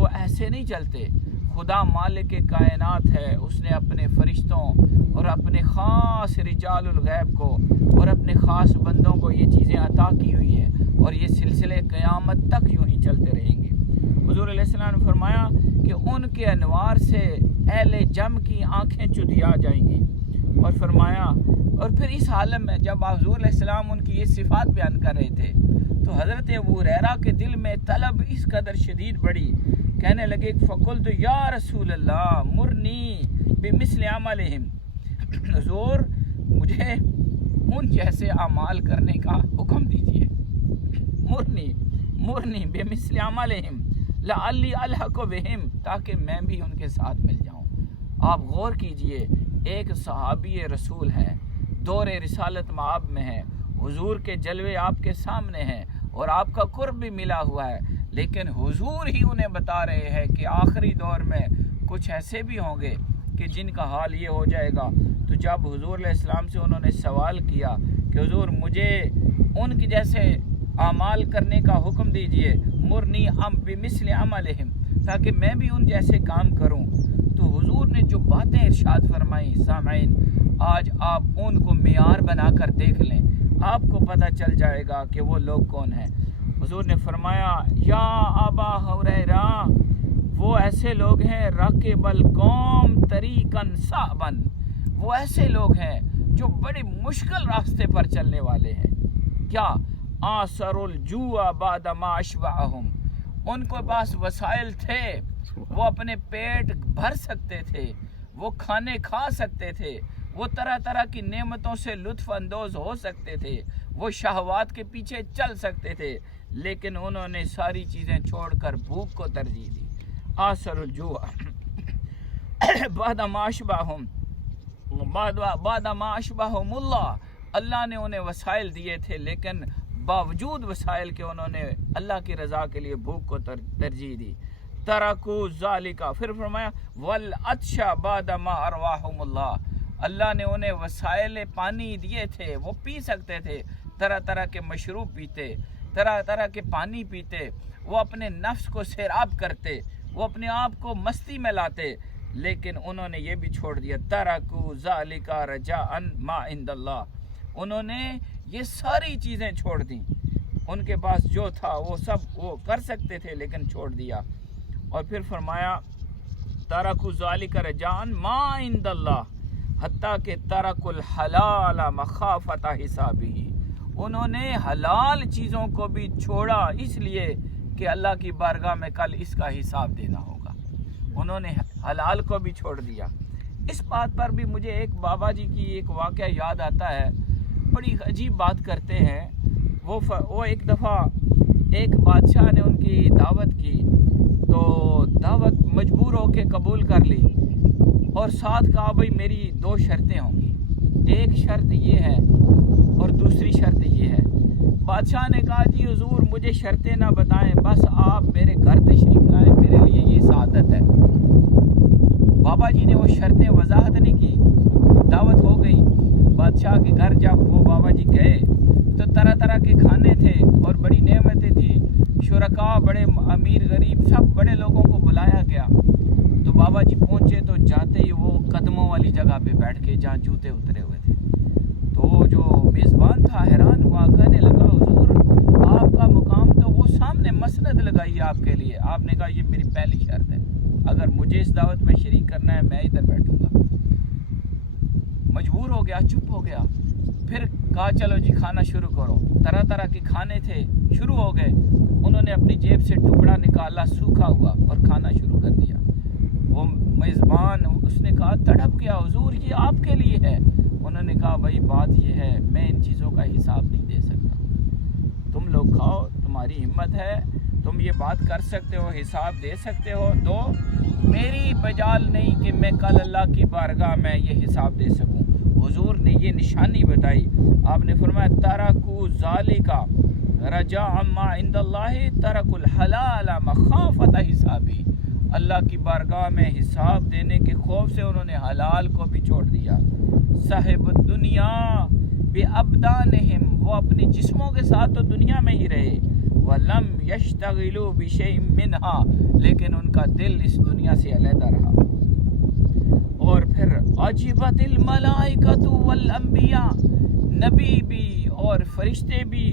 وہ ایسے نہیں چلتے. خدا مالک کائنات ہے، اس نے اپنے فرشتوں اور اپنے خاص رجال الغیب کو اور اپنے خاص بندوں کو یہ چیزیں عطا کی ہوئی ہیں، اور یہ سلسلے قیامت تک یوں ہی چلتے رہیں گے. حضور علیہ السلام نے فرمایا کہ ان کے انوار سے اہل جم کی آنکھیں چدیا جائیں گی. اور فرمایا، اور پھر اس عالم میں جب حضور علیہ السلام ان کی یہ صفات بیان کر رہے تھے تو حضرت ابو ہریرہ کے دل میں طلب اس قدر شدید بڑھی، کہنے لگے فقلت یا رسول اللہ مرنی بمثل عملہم، حضور مجھے ان جیسے اعمال کرنے کا حکم دیجیے. مرنی بمثل عملہم لعلی الحق بہم، تاکہ میں بھی ان کے ساتھ مل جاؤں. آپ غور کیجئے، ایک صحابی رسول ہے، دور رسالت مآب میں ہے، حضور کے جلوے آپ کے سامنے ہیں اور آپ کا قرب بھی ملا ہوا ہے، لیکن حضور ہی انہیں بتا رہے ہیں کہ آخری دور میں کچھ ایسے بھی ہوں گے کہ جن کا حال یہ ہو جائے گا. تو جب حضور علیہ السلام سے انہوں نے سوال کیا کہ حضور مجھے ان کے جیسے اعمال کرنے کا حکم دیجئے، مرنی بمثل عملہم، تاکہ میں بھی ان جیسے کام کروں، تو حضور نے جو باتیں ارشاد فرمائیں، سامعین آج آپ ان کو معیار بنا کر دیکھ لیں، آپ کو پتہ چل جائے گا کہ وہ لوگ کون ہیں. حضور نے فرمایا یا ابا ہریرہ، وہ ایسے لوگ ہیں راکب القوم طریقا صعبا، وہ ایسے لوگ ہیں جو بڑی مشکل راستے پر چلنے والے ہیں. کیا آثر الجوع بعد ما اشبعہم، ان کے پاس وسائل تھے، وہ اپنے پیٹ بھر سکتے تھے، وہ کھانے کھا سکتے تھے، وہ طرح طرح کی نعمتوں سے لطف اندوز ہو سکتے تھے، وہ شہوات کے پیچھے چل سکتے تھے، لیکن انہوں نے ساری چیزیں چھوڑ کر بھوک کو ترجیح دی. آثر الجوع بعد ما اشبعہم بعد ما اشبعہم اللہ نے انہیں وسائل دیے تھے، لیکن باوجود وسائل کے انہوں نے اللہ کی رضا کے لیے بھوک کو ترجیح دی. ترکو ذالکا، پھر فرمایا والعطش بعد ما ارواحم اللہ نے انہیں وسائل پانی دیے تھے، وہ پی سکتے تھے، طرح طرح کے مشروب پیتے، طرح طرح کے پانی پیتے، وہ اپنے نفس کو سیراب کرتے، وہ اپنے آپ کو مستی میں لاتے، لیکن انہوں نے یہ بھی چھوڑ دیا. ترکو ذالکا رجاء ما عند اللہ، انہوں نے یہ ساری چیزیں چھوڑ دیں، ان کے پاس جو تھا وہ سب وہ کر سکتے تھے لیکن چھوڑ دیا. اور پھر فرمایا ترکو ذالک رجاء ما عند اللہ حتیٰ کہ ترک الحلال مخافت حسابہ، انہوں نے حلال چیزوں کو بھی چھوڑا اس لیے کہ اللہ کی بارگاہ میں کل اس کا حساب دینا ہوگا. انہوں نے حلال کو بھی چھوڑ دیا. اس بات پر بھی مجھے ایک بابا جی کی ایک واقعہ یاد آتا ہے، بڑی عجیب بات کرتے ہیں. وہ ایک دفعہ ایک بادشاہ نے ان کی دعوت کی تو دعوت مجبور ہو کے قبول کر لی، اور ساتھ کہا بھئی میری 2 شرطیں ہوں گی، ایک شرط یہ ہے اور دوسری شرط یہ ہے. بادشاہ نے کہا جی حضور مجھے شرطیں نہ بتائیں، بس آپ میرے گھر تشریف لائیں، میرے لیے یہ سعادت ہے. بابا جی نے وہ شرطیں وضاحت نہیں کی، دعوت ہو گئی. بادشاہ کے گھر جب وہ بابا جی گئے تو طرح طرح کے کھانے تھے اور بڑی نعمتیں تھیں، شرکاء بڑے امیر غریب سب بڑے لوگوں کو بلایا گیا. تو بابا جی پہنچے تو جاتے ہی وہ قدموں والی جگہ پہ بیٹھ کے جہاں جوتے اترے ہوئے تھے. تو جو میزبان تھا حیران ہوا، کہنے لگا حضور آپ کا مقام تو وہ سامنے مسند لگائی آپ کے لیے. آپ نے کہا یہ میری پہلی شرط ہے، اگر مجھے اس دعوت میں شریک کرنا ہے میں ادھر بیٹھوں گا. مجبور ہو گیا، چپ ہو گیا. پھر کہا چلو جی کھانا شروع کرو. طرح طرح کے کھانے تھے، شروع ہو گئے. انہوں نے اپنی جیب سے ٹکڑا نکالا سوکھا ہوا اور کھانا شروع کر دیا. وہ میزبان اس نے کہا تڑپ گیا حضور یہ آپ کے لیے ہے. انہوں نے کہا بھائی بات یہ ہے میں ان چیزوں کا حساب نہیں دے سکتا، تم لوگ کھاؤ، تمہاری ہمت ہے، تم یہ بات کر سکتے ہو، حساب دے سکتے ہو، دو، میری مجال نہیں کہ میں کل اللہ کی بارگاہ میں یہ حساب دے سکوں. حضور نے یہ نشانی بتائی. آپ نے فرمایا ترکو ذالکا رجاء ما عند اللہ ترک الحلال مخافت حسابی، اللہ کی بارگاہ میں حساب دینے کے خوف سے انہوں نے حلال کو بھی چھوڑ دیا. صاحب الدنیا بے ابدانہم، وہ اپنے جسموں کے ساتھ تو دنیا میں ہی رہے، وَلَمْ يَشْتَغِلُوا بِشَيْءٍ مِّنْهَا، لیکن ان کا دل اس دنیا سے علیحدہ رہا۔ اور پھر عجبت الملائکۃ والانبیاء، نبی بھی اور فرشتے بھی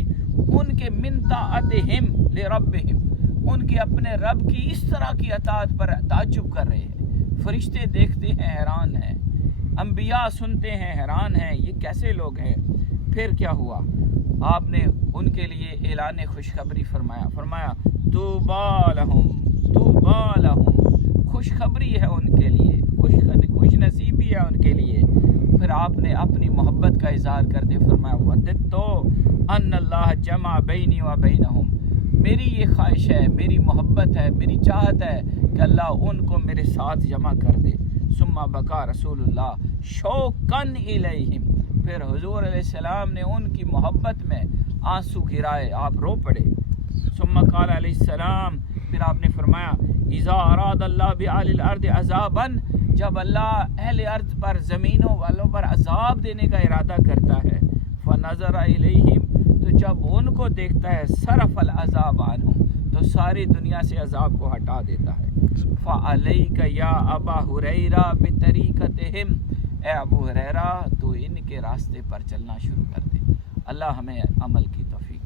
ان کے من طاعتہم لربہم، ان کے اپنے رب کی اس طرح کی اطاعت پر تعجب کر رہے ہیں۔ فرشتے دیکھتے ہیں حیران ہیں، انبیاء سنتے ہیں حیران ہیں، یہ کیسے لوگ ہیں۔ پھر کیا ہوا؟ آپ نے ان کے لیے اعلان خوشخبری فرمایا طوبیٰ لہم، خوشخبری ہے ان کے لیے، خوش نصیبی ہے ان کے لیے۔ پھر آپ نے اپنی محبت کا اظہار کرتے فرمایا وَدِدتُّ أَنَّ اللَّهَ جَمَعَ بَيْنِي وَبَيْنَهُمْ، میری یہ خواہش ہے، میری محبت ہے، میری چاہت ہے کہ اللہ ان کو میرے ساتھ جمع کر دے۔ ثم بکا رسول اللہ شوقاً الیہم، پھر حضور علیہ السلام نے ان کی محبت میں آنسو گرائے، آپ رو پڑے۔ ثم قال علیہ السلام، پھر آپ نے فرمایا اذا اراد اللہ بأہل الارض عذابا، جب اللہ اہل ارض پر، زمینوں والوں پر عذاب دینے کا ارادہ کرتا ہے، فنظر الیہم، تو جب ان کو دیکھتا ہے، صرف العذاب عنہم، تو ساری دنیا سے عذاب کو ہٹا دیتا ہے۔ فعلیک یا ابا ہریرہ بطریقتہم، اے ابو ہریرہ تو ان کے راستے پر چلنا شروع کر دے۔ اللہ ہمیں عمل کی توفیق